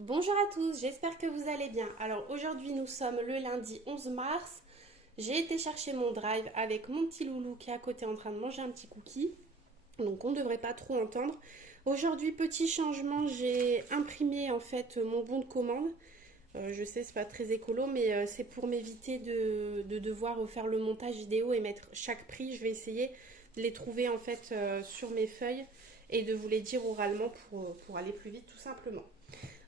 Bonjour à tous, j'espère que vous allez bien. Alors aujourd'hui nous sommes le lundi 11 mars. J'ai été chercher mon drive avec mon petit loulou qui est à côté en train de manger un petit cookie. Donc on ne devrait pas trop entendre. Aujourd'hui petit changement, j'ai imprimé en fait mon bon de commande. Je sais c'est pas très écolo mais c'est pour m'éviter de devoir faire le montage vidéo et mettre chaque prix. Je vais essayer de les trouver en fait sur mes feuilles et de vous les dire oralement pour aller plus vite tout simplement.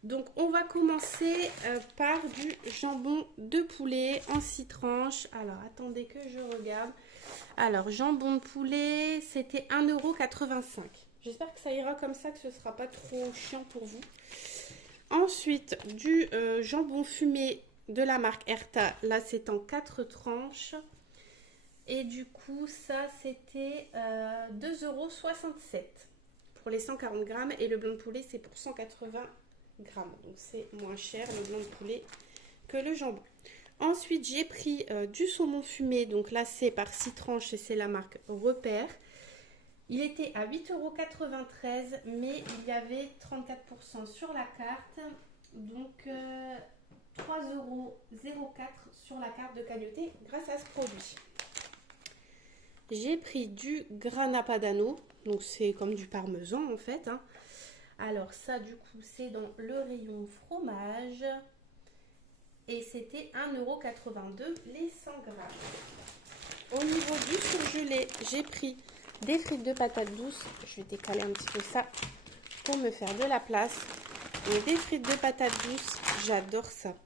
Donc on va commencer par du jambon de poulet en 6 tranches. Alors attendez que je regarde. Alors jambon de poulet, c'était 1,85 €. J'espère que ça ira comme ça, que ce ne sera pas trop chiant pour vous. Ensuite du jambon fumé de la marque Erta. Là c'est en 4 tranches. Et du coup ça c'était 2,67 € pour les 140 grammes. Et le blanc de poulet c'est pour 180 grammes. Donc c'est moins cher le blanc de poulet que le jambon. Ensuite j'ai pris du saumon fumé. Donc là c'est par 6 tranches et c'est la marque Repère. Il était à 8,93 € mais il y avait 34% sur la carte. Donc 3,04 € sur la carte de cagnotte grâce à ce produit. J'ai pris du grana padano. Donc c'est comme du parmesan en fait. Alors ça du coup c'est dans le rayon fromage et c'était 1,82 € les 100 grammes. Au niveau du surgelé, j'ai pris des frites de patates douces. Je vais décaler un petit peu ça pour me faire de la place. Et des frites de patates douces, j'adore ça.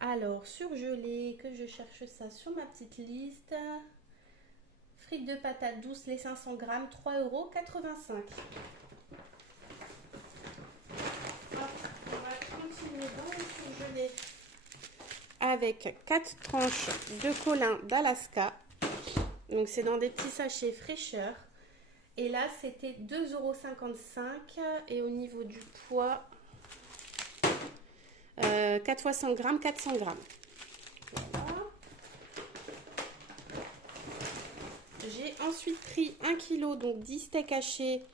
Alors surgelé, que je cherche ça sur ma petite liste. Frites de patates douces, les 500 grammes, 3,85 €. Dans le surgelé avec 4 tranches de colin d'Alaska. Donc c'est dans des petits sachets fraîcheur. Et là c'était 2,55 € et au niveau du poids 4 fois 100 grammes, 400 grammes. Voilà. J'ai ensuite pris 1 kg donc 10 steaks hachés.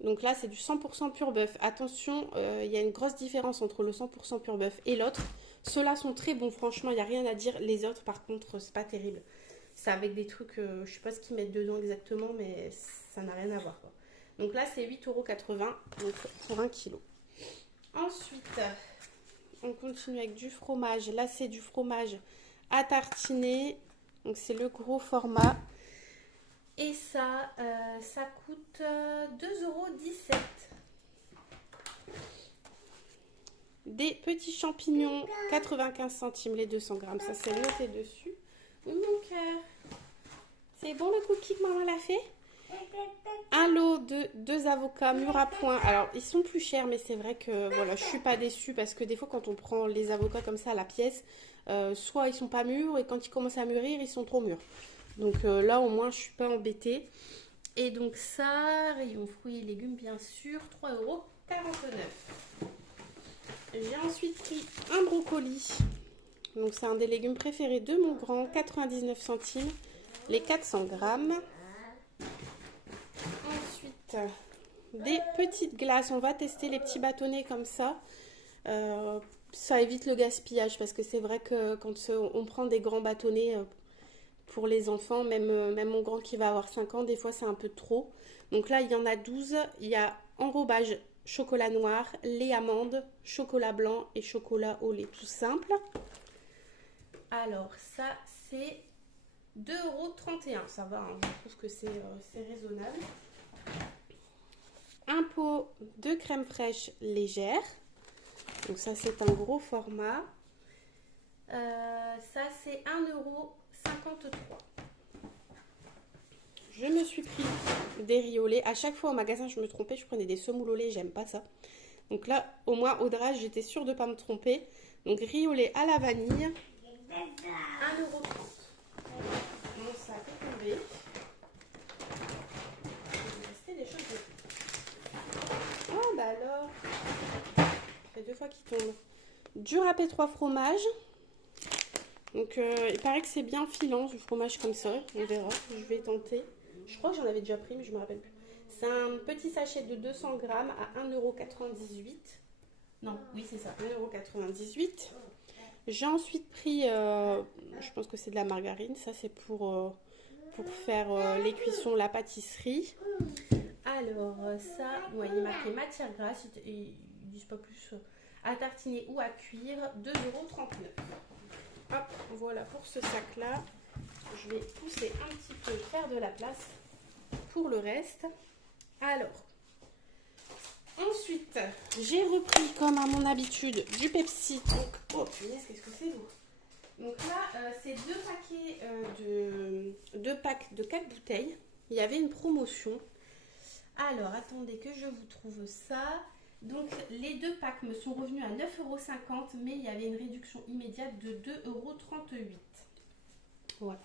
Donc là, c'est du 100% pur bœuf. Attention, il y a une grosse différence entre le 100% pur bœuf et l'autre. Ceux-là sont très bons, franchement, il n'y a rien à dire. Les autres, par contre, c'est pas terrible. C'est avec des trucs, je sais pas ce qu'ils mettent dedans exactement, mais ça n'a rien à voir, quoi. Donc là, c'est 8,80 € donc pour 1 kg. Ensuite, on continue avec du fromage. Là, c'est du fromage à tartiner. Donc c'est le gros format. Et ça, ça coûte 2,17 €. Des petits champignons, 95 centimes les 200 grammes. Ça, c'est noté dessus. Oui, mon cœur. C'est bon le cookie que maman l'a fait? Un lot de 2 avocats mûrs à point. Alors, ils sont plus chers, mais c'est vrai que voilà, je suis pas déçue parce que des fois, quand on prend les avocats comme ça à la pièce, soit ils sont pas mûrs et quand ils commencent à mûrir, ils sont trop mûrs. Donc là, au moins, je suis pas embêtée. Et donc ça, rayon fruits et légumes, bien sûr, 3,49 €. J'ai ensuite pris un brocoli. Donc c'est un des légumes préférés de mon grand, 99 centimes, les 400 grammes. Ensuite, des petites glaces. On va tester les petits bâtonnets comme ça. Ça évite le gaspillage parce que c'est vrai que quand on prend des grands bâtonnets pour les enfants, même mon grand qui va avoir 5 ans, des fois c'est un peu trop. Donc là, il y en a 12. Il y a enrobage chocolat noir, lait amande, chocolat blanc et chocolat au lait, tout simple. Alors ça, c'est 2,31 €. Ça va, hein, je trouve que c'est raisonnable. Un pot de crème fraîche légère. Donc ça, c'est un gros format. Ça, c'est 1,53 €. Je me suis pris des riz au lait. À chaque fois au magasin, je me trompais, je prenais des semoules au lait, j'aime pas ça. Donc là, au moins, au drage, j'étais sûre de ne pas me tromper. Donc riz au lait à la vanille, 1,30 €. Mon sac est tombé. Il me restait des choses de... Oh bah alors, ça fait 2 fois qu'il tombe. Du râpé 3 fromages. Donc il paraît que c'est bien filant du fromage comme ça. On verra, je vais tenter. Je crois que j'en avais déjà pris, mais je me rappelle plus. C'est un petit sachet de 200 grammes à 1,98 €. Non, oui, c'est ça, 1,98 €. J'ai ensuite pris, je pense que c'est de la margarine, ça c'est pour faire les cuissons, la pâtisserie. Alors, ça, ouais, il est marqué matière grasse, ils disent pas plus à tartiner ou à cuire, 2,39 €. Hop, voilà pour ce sac-là. Je vais pousser un petit peu, faire de la place pour le reste. Alors, ensuite, j'ai repris, comme à mon habitude, du Pepsi. Donc, oh punaise, qu'est-ce que c'est lourd. Donc là, c'est deux packs de 4 bouteilles. Il y avait une promotion. Alors, attendez que je vous trouve ça. Donc, les 2 packs me sont revenus à 9,50 €, mais il y avait une réduction immédiate de 2,38 €. Voilà.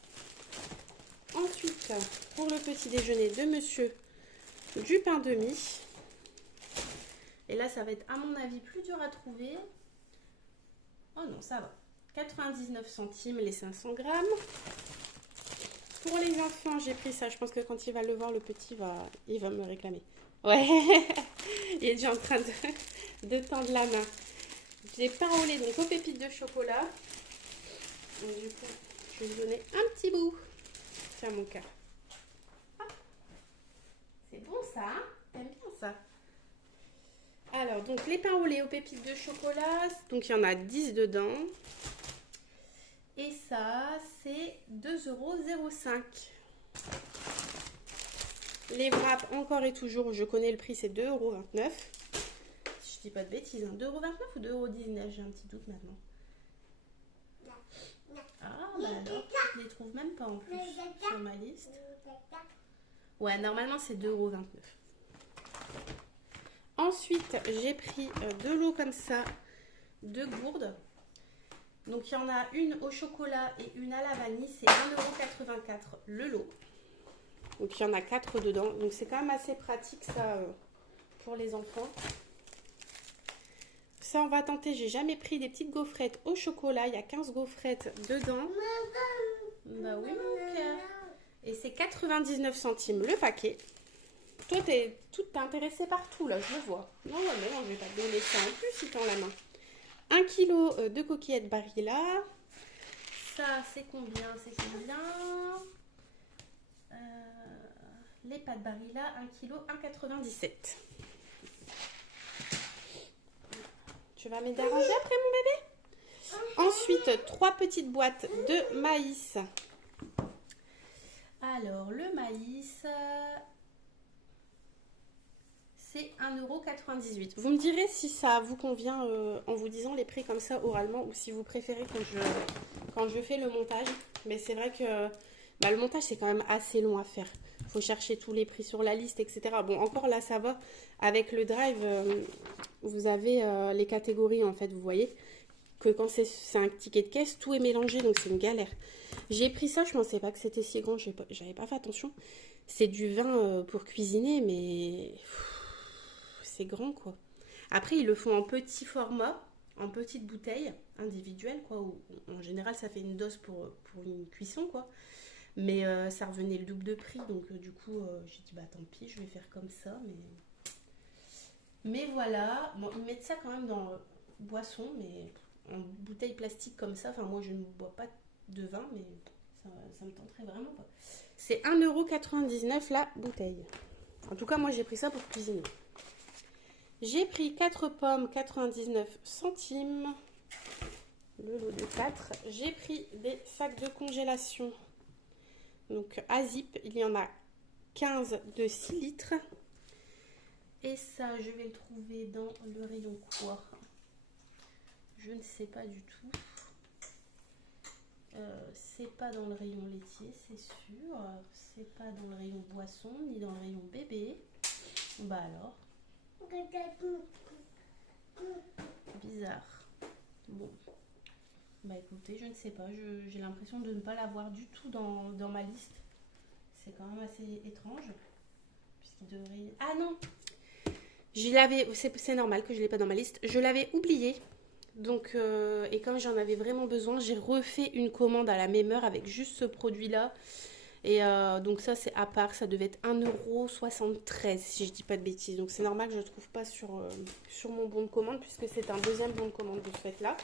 Ensuite, pour le petit déjeuner de monsieur, du pain de mie. Et là, ça va être, à mon avis, plus dur à trouver. Oh non, ça va. 99 centimes les 500 grammes. Pour les enfants, j'ai pris ça. Je pense que quand il va le voir, le petit, il va me réclamer. Ouais, il est déjà en train de tendre la main. J'ai pain au lait, donc aux pépites de chocolat. Donc, du coup, je vais lui donner un petit bout. Tiens, mon cœur. C'est bon ça, hein? T'aimes bien ça? Alors, donc les pains au lait aux pépites de chocolat. Donc, il y en a 10 dedans. Et ça, c'est 2,05 €. Les wraps, encore et toujours, je connais le prix, c'est 2,29 €. Si je dis pas de bêtises, hein. 2,29 € ou 2,19 €, j'ai un petit doute maintenant. Ah, bah alors, je les trouve même pas en plus sur ma liste. Ouais, normalement, c'est 2,29 €. Ensuite, j'ai pris de l'eau comme ça, 2 gourdes. Donc, il y en a une au chocolat et une à la vanille. C'est 1,84 € le lot. Donc, il y en a 4 dedans. Donc, c'est quand même assez pratique, ça, pour les enfants. Ça, on va tenter. J'ai jamais pris des petites gaufrettes au chocolat. Il y a 15 gaufrettes dedans. Bah oui, mon cœur. Et c'est 99 centimes le paquet. Toi, t'es intéressée par tout, là, je le vois. Non, ouais, mais non, je vais pas te donner ça en plus si t'as la main. 1 kg de coquillettes Barilla. Ça, c'est combien? C'est combien? Les pâtes Barilla, 1 kg, 1,97 €. Tu vas m'aider à ranger après, mon bébé? Ensuite, 3 petites boîtes de maïs. Alors, le maïs, c'est 1,98 €. Vous me direz si ça vous convient en vous disant les prix comme ça oralement ou si vous préférez quand je fais le montage. Mais c'est vrai que le montage, c'est quand même assez long à faire. Il faut chercher tous les prix sur la liste, etc. Bon, encore là, ça va. Avec le drive, vous avez les catégories, en fait, vous voyez. Que quand c'est un ticket de caisse, tout est mélangé, donc c'est une galère. J'ai pris ça, je pensais pas que c'était si grand, j'avais pas fait attention. C'est du vin pour cuisiner, mais c'est grand, quoi. Après, ils le font en petit format, en petites bouteilles individuelles, quoi. Où, en général, ça fait une dose pour une cuisson, quoi. Mais ça revenait le double de prix, donc du coup, j'ai dit, bah tant pis, je vais faire comme ça, mais voilà. Bon, ils mettent ça quand même dans boisson, mais en bouteille plastique comme ça. Enfin, moi, je ne bois pas de vin, mais ça me tenterait vraiment pas. C'est 1,99 € la bouteille. En tout cas, moi, j'ai pris ça pour cuisiner. J'ai pris 4 pommes, 99 centimes. Le lot de 4. J'ai pris des sacs de congélation. Donc, à zip, il y en a 15 de 6 litres. Et ça, je vais le trouver dans le rayon quoi? Je ne sais pas du tout. C'est pas dans le rayon laitier, c'est sûr. C'est pas dans le rayon boisson, ni dans le rayon bébé. Bah alors. Bizarre. Bon. Bah écoutez, je ne sais pas. J'ai l'impression de ne pas l'avoir du tout dans ma liste. C'est quand même assez étrange. Puisqu'il devrait... Ah non! C'est normal que je ne l'ai pas dans ma liste. Je l'avais oublié. Donc, et comme j'en avais vraiment besoin, j'ai refait une commande à la même heure avec juste ce produit-là. Et donc ça c'est à part, ça devait être 1,73 € si je dis pas de bêtises. Donc c'est normal que je ne trouve pas sur mon bon de commande puisque c'est un deuxième bon de commande de ce fait là.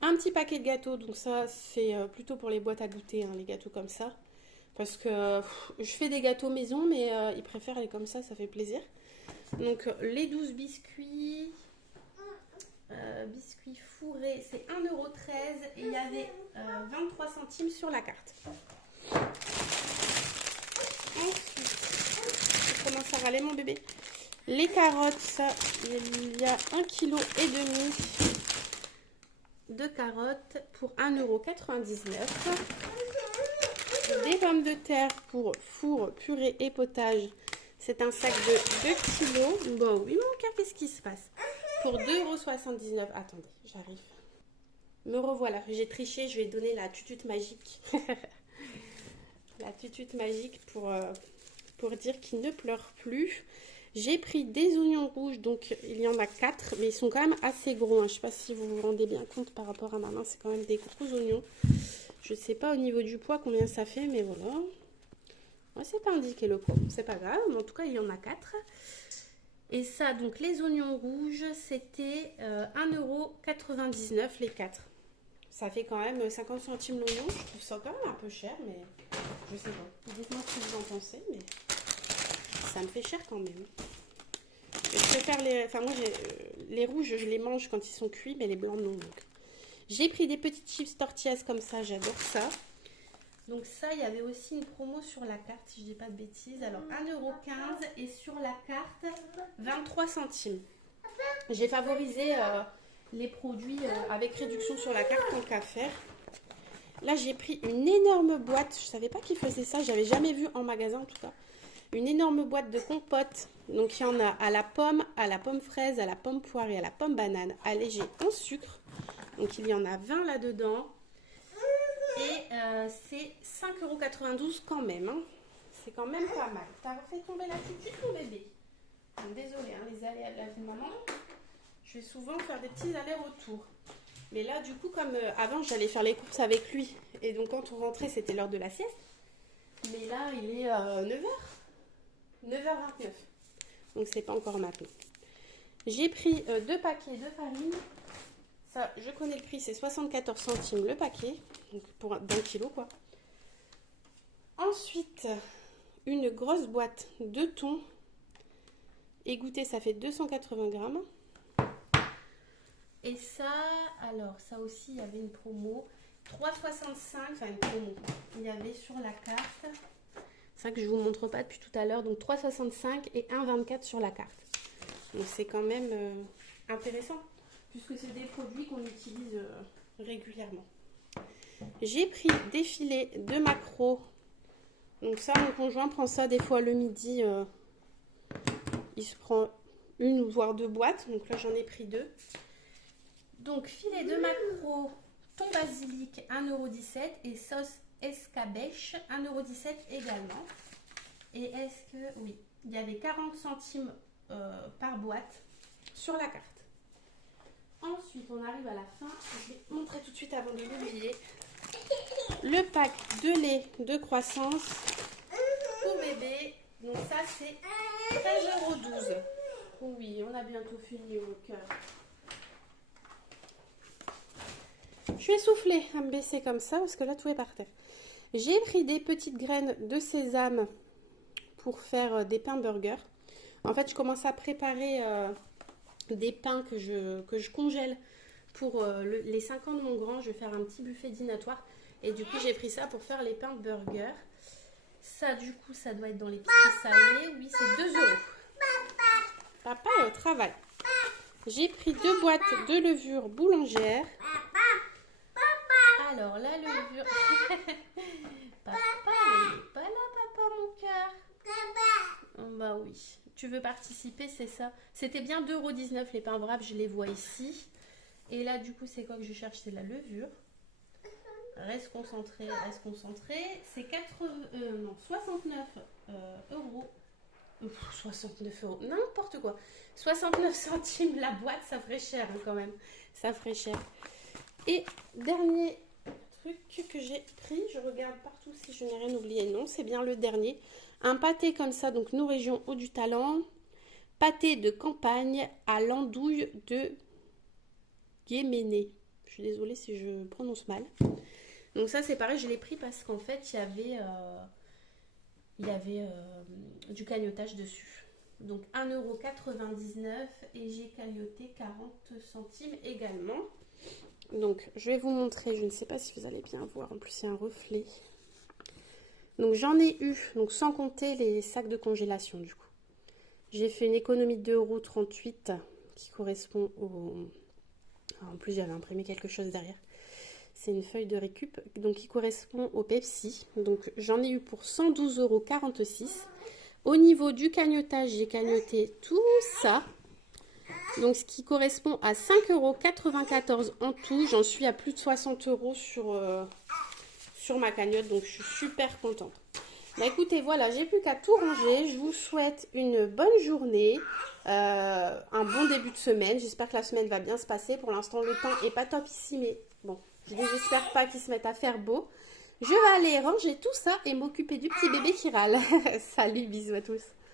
Un petit paquet de gâteaux, donc ça c'est plutôt pour les boîtes à goûter, hein, les gâteaux comme ça. Parce que je fais des gâteaux maison mais ils préfèrent les comme ça fait plaisir. Donc les 12 biscuits, biscuits fourrés c'est 1,13 € et il y avait 23 centimes sur la carte. Ensuite, je commence à râler mon bébé. Les carottes, ça, il y a 1,5 kg de carottes pour 1,99 €. Des pommes de terre pour four, purée et potage. C'est un sac de 2 kg. Bon, oui, mon cœur, qu'est-ce qui se passe? Pour 2,79 €. Attendez, j'arrive. Me revoilà. J'ai triché, je vais donner la tutute magique. La tutute magique pour dire qu'il ne pleure plus. J'ai pris des oignons rouges, donc il y en a 4, mais ils sont quand même assez gros. Hein. Je ne sais pas si vous vous rendez bien compte par rapport à ma main, c'est quand même des gros oignons. Je ne sais pas au niveau du poids combien ça fait, mais voilà. Ouais, c'est pas indiqué le poids, c'est pas grave, mais en tout cas il y en a 4. Et ça, donc les oignons rouges, c'était 1,99 € les 4. Ça fait quand même 50 centimes l'oignon. Je trouve ça quand même un peu cher, mais je sais pas. Dites-moi ce que vous en pensez, mais ça me fait cher quand même. Je préfère les... Enfin, moi, les rouges, je les mange quand ils sont cuits, mais les blancs, non. J'ai pris des petites chips tortillas comme ça, j'adore ça. Donc ça, il y avait aussi une promo sur la carte, si je dis pas de bêtises. Alors, 1,15 € et sur la carte, 23 centimes. J'ai favorisé... les produits avec réduction sur la carte tant qu'à faire. Là, j'ai pris une énorme boîte. Je savais pas qu'ils faisaient ça. J'avais jamais vu en magasin en tout cas. Une énorme boîte de compote. Donc, il y en a à la pomme fraise, à la pomme poire et à la pomme banane, allégée en sucre. Donc, il y en a 20 là-dedans. Et c'est 5,92 € quand même. Hein. C'est quand même pas mal. T'as fait tomber la petite mon bébé. Désolée, hein, les aléas de la vie de maman. Je vais souvent faire des petits allers-retours. Mais là, du coup, comme avant, j'allais faire les courses avec lui. Et donc, quand on rentrait, c'était l'heure de la sieste. Mais là, il est 9h. 9h29. Donc, c'est pas encore maintenant. J'ai pris 2 paquets de farine. Ça, je connais le prix, c'est 74 centimes le paquet. Donc, pour d'un kilo, quoi. Ensuite, une grosse boîte de thon. Égoutté, ça fait 280 grammes. Et ça, alors ça aussi, il y avait une promo. 3,65, enfin une promo. Il y avait sur la carte. C'est ça que je ne vous montre pas depuis tout à l'heure. Donc 3,65 et 1,24 sur la carte. Donc c'est quand même intéressant. Puisque c'est des produits qu'on utilise régulièrement. J'ai pris des filets de maquereau. Donc ça, mon conjoint prend ça des fois le midi. Il se prend une voire 2 boîtes. Donc là, j'en ai pris 2. Donc, filet de maquereau, thon basilic, 1,17 € et sauce escabèche, 1,17 € également. Et est-ce que... Oui, il y avait 40 centimes par boîte sur la carte. Ensuite, on arrive à la fin. Je vais montrer tout de suite avant de l'oublier. Le pack de lait de croissance pour bébé. Donc ça, c'est 13,12 €. Oui, on a bientôt fini au cœur. Je suis essoufflée à me baisser comme ça parce que là tout est par terre. J'ai pris des petites graines de sésame pour faire des pains burgers. En fait, je commence à préparer des pains que je congèle pour les 5 ans de mon grand. Je vais faire un petit buffet dînatoire et du coup j'ai pris ça pour faire les pains burgers. Ça du coup ça doit être dans les l'épicerie salée. Oui, c'est 2 €. Papa est au travail. J'ai pris 2 boîtes de levure boulangère. Alors, la levure... Papa, il n'est pas là, papa, mon cœur. Oh, bah oui. Tu veux participer, c'est ça. C'était bien 2,19 € les pains braves, je les vois ici. Et là, du coup, c'est quoi que je cherche? C'est la levure. Reste concentré, reste concentré. C'est 69 euros. 69 €, n'importe quoi. 69 centimes la boîte, ça ferait cher hein, quand même. Ça ferait cher. Et dernier truc que j'ai pris. Je regarde partout si je n'ai rien oublié. Non, c'est bien le dernier. Un pâté comme ça, donc nos régions Haut du Talent. Pâté de campagne à l'andouille de Guéméné. Je suis désolée si je prononce mal. Donc ça c'est pareil, je l'ai pris parce qu'en fait il y avait du cagnotage dessus. Donc 1,99 € et j'ai cagnoté 40 centimes également. Donc je vais vous montrer, je ne sais pas si vous allez bien voir, en plus il y a un reflet. Donc j'en ai eu, donc sans compter les sacs de congélation du coup. J'ai fait une économie de 2,38 € qui correspond au... En plus j'avais imprimé quelque chose derrière. C'est une feuille de récup donc qui correspond au Pepsi. Donc j'en ai eu pour 112,46 €. Au niveau du cagnotage, j'ai cagnoté tout ça. Donc ce qui correspond à 5,94 € en tout. J'en suis à plus de 60 € sur ma cagnotte. Donc je suis super contente. Bah écoutez, voilà, j'ai plus qu'à tout ranger. Je vous souhaite une bonne journée, un bon début de semaine. J'espère que la semaine va bien se passer. Pour l'instant, le temps est pas top ici, mais bon, je n'espère pas qu'ils se mettent à faire beau. Je vais aller ranger tout ça et m'occuper du petit bébé qui râle. Salut, bisous à tous.